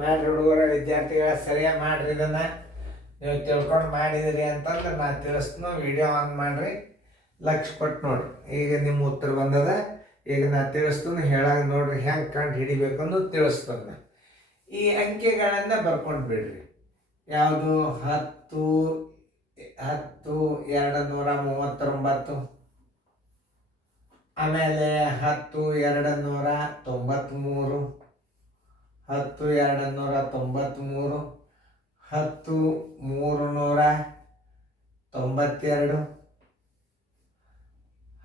ಮಾಡ್ರಿ ಹುಡುಗರ ವಿದ್ಯಾರ್ಥಿಗಳ ಸರಿಯಾಗಿ ಮಾಡ್ರಿ. ಇದನ್ನು ನೀವು ತಿಳ್ಕೊಂಡು ಮಾಡಿದಿರಿ ಅಂತಂದ್ರೆ ನಾನು ತಿಳಿಸ್ತೀನಿ. ವಿಡಿಯೋ ಆನ್ ಮಾಡಿರಿ, ಲಕ್ಷ ಕೊಟ್ಟು ನೋಡಿರಿ. ಈಗ ನಿಮ್ಮ ಉತ್ತರ ಬಂದದ. ಈಗ ನಾನು ತಿಳಿಸ್ತೀನಿ, ಹೇಳಾಗ ನೋಡ್ರಿ ಹೆಂಗೆ ಕಂಡು ಹಿಡಿಬೇಕು ಅನ್ನೋದು ತಿಳಿಸ್ತೀನಿ. ಈ ಅಂಕೆಗಳನ್ನು ಬರ್ಕೊಂಡು ಬಿಡ್ರಿ. ಯಾವುದು 10 239, ಆಮೇಲೆ 10 293, 10 293, 10 392,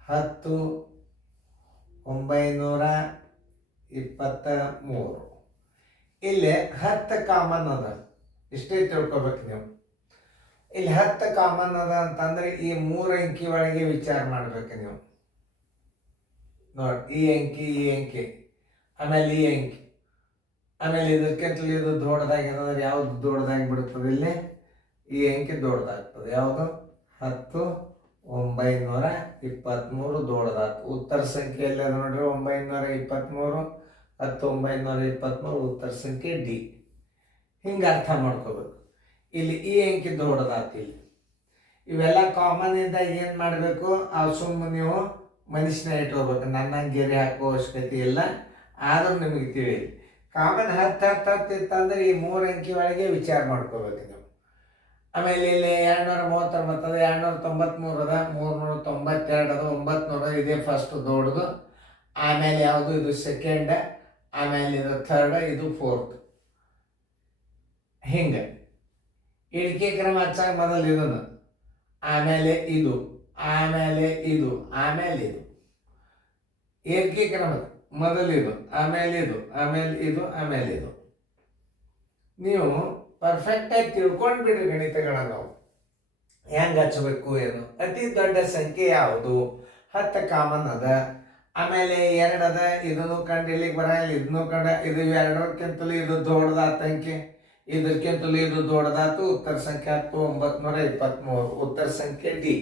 10 923. ಇಲ್ಲಿ 10 ಕಾಮನ್ ಅದ. ಇಷ್ಟೇ ತಿಳ್ಕೊಬೇಕು ನೀವು. ಇಲ್ಲಿ 10 ಕಾಮನ್ ಅದ ಅಂತಂದ್ರೆ ಈ 3 ಅಂಕಿ ಒಳಗೆ ವಿಚಾರ ಮಾಡ್ಬೇಕು ನೀವು. ನೋಡಿ, ಈ ಅಂಕಿ ಆಮೇಲೆ ಈ ಅಂಕಿ, ಆಮೇಲೆ ಇದಕ್ಕಿಂತಲೂ ಇದು ದೊಡ್ಡದಾಗಿರೋದ್ರೆ ಯಾವುದು ದೊಡ್ಡದಾಗಿ ಬಿಡುತ್ತದೆ? ಇಲ್ಲಿ ಈ ಅಂಕಿ ದೊಡ್ಡದಾಗ್ತದೆ. ಯಾವುದು? 10 923 ದೊಡ್ಡದಾಗ್ತದೆ. ಉತ್ತರ ಸಂಖ್ಯೆಯಲ್ಲಿ ಅದು ನೋಡ್ರಿ 923, 10 923 ಉತ್ತರ ಸಂಖ್ಯೆ ಡಿ. ಹಿಂಗೆ ಅರ್ಥ ಮಾಡ್ಕೋಬೇಕು. ಇಲ್ಲಿ ಈ ಅಂಕಿ ದೊಡ್ಡದಾಗ್ತಿ. ಇಲ್ಲಿ ಇವೆಲ್ಲ ಕಾಮನ್ ಇದ್ದಾಗ ಏನು ಮಾಡಬೇಕು? ಆ ಸುಮ್ಮನೆ ನೀವು ಮನುಷ್ಯನ ಇಟ್ಕೋಬೇಕು. ನನ್ನ ಗೆರೆ ಹಾಕೋ ಅವಶ್ಯಕತೆ ಇಲ್ಲ. ಆದರೂ ನಿಮಗೆ ತಿಳಿ ಕಾಮನ್ 10 ಇತ್ತಂದ್ರೆ ಈ 3 ಅಂಕಿ ಒಳಗೆ ವಿಚಾರ ಮಾಡ್ಕೋಬೇಕು ನೀವು. ಆಮೇಲೆ ಇಲ್ಲಿ 239 ಬರ್ತದೆ, 293 ಅದ, 392 ಅದ, 900 ಇದೇ ಫಸ್ಟ್ ದೊಡ್ಡದು. ಆಮೇಲೆ ಯಾವುದು? ಇದು ಸೆಕೆಂಡ್, ಆಮೇಲೆ ಇದು ಥರ್ಡ್, ಇದು ಫೋರ್ತ್. ಹಿಂಗೆ ಇಳಿಕೆ ಕ್ರಮ ಹಚ್ಚಾಗ ಮೊದಲು ಇದನ್ನು, ಆಮೇಲೆ ಇದು, ಆಮೇಲೆ ಇದು, ಆಮೇಲೆ ಇದು. ಏರಿಕೆ ಕ್ರಮ ಮೊದಲು ಇದು, ಆಮೇಲೆ ಇದು, ಆಮೇಲೆ ಇದು, ಆಮೇಲೆ ಇದು. ನೀವು ಪರ್ಫೆಕ್ಟಾಗಿ ತಿಳ್ಕೊಂಡು ಬಿಡ್ರಿ ಗಣಿತಗಳನ್ನು. ನಾವು ಹೆಂಗೆ ಹಚ್ಚಬೇಕು ಏನು. ಅತಿ ದೊಡ್ಡ ಸಂಖ್ಯೆ ಯಾವುದು? 10 ಕಾಮನ್ ಅದ. ಆಮೇಲೆ 2 ಅದ, ಇದನ್ನು ಕಂಡು ಇಲ್ಲಿಗೆ ಬರಲ್ಲ, ಇದನ್ನು ಕಂಡು. ಇದು 2ಕ್ಕಿಂತಲೂ ಇದು ದೊಡ್ಡದಾತ ಅಂಕೆ, ಇದಕ್ಕಿಂತಲೂ ಇದು ದೊಡ್ಡದಾತು. ಉತ್ತರ ಸಂಖ್ಯೆ 10 923, ಉತ್ತರ ಸಂಖ್ಯೆ ಡಿ.